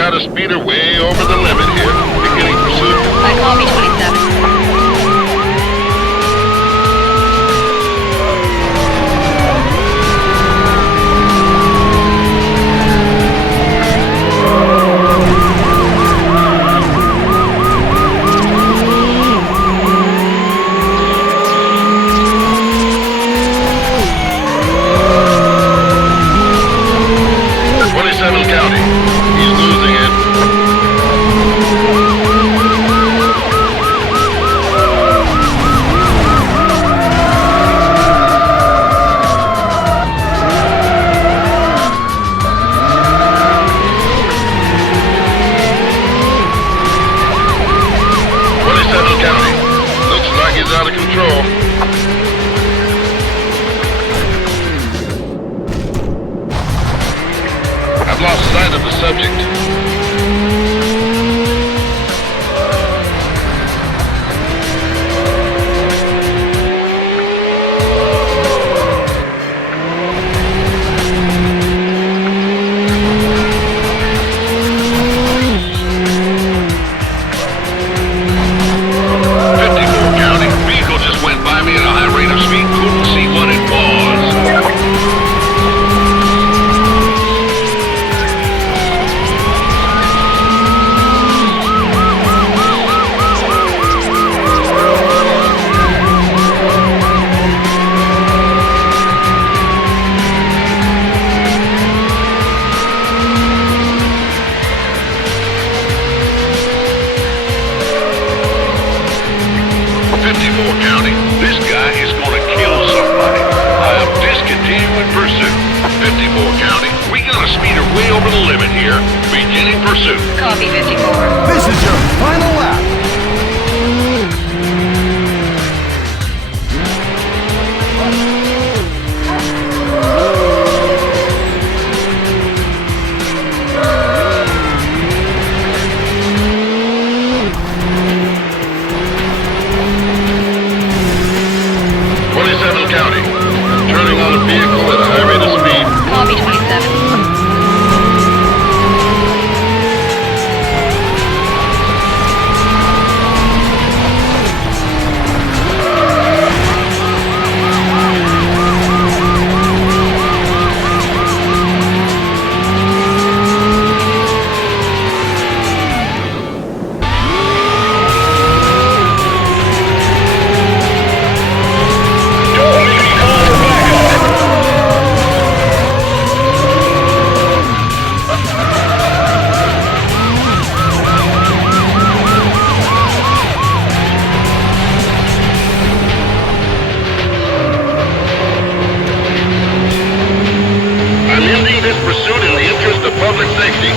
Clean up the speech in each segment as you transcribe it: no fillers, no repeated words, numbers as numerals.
got a speeder way over the limit here. Beginning pursuit. I copy 27. County. He's losing it. County. Looks like he's out of control. I've lost sight of the subject. County, this guy is going to kill somebody. I am discontinuing pursuit. 54 County, we got a speeder way over the limit here. Beginning pursuit. Copy 54. This is your final lap. County, turning on a vehicle at a high rate of speed. Copy 27. Pursuit in the interest of public safety.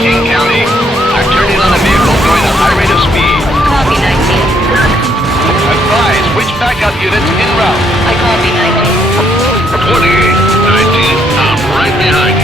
County, I'm turning on a vehicle going at a high rate of speed. Copy 19. Advise which backup units en route. I copy 19. 28, 19, I'm right behind you.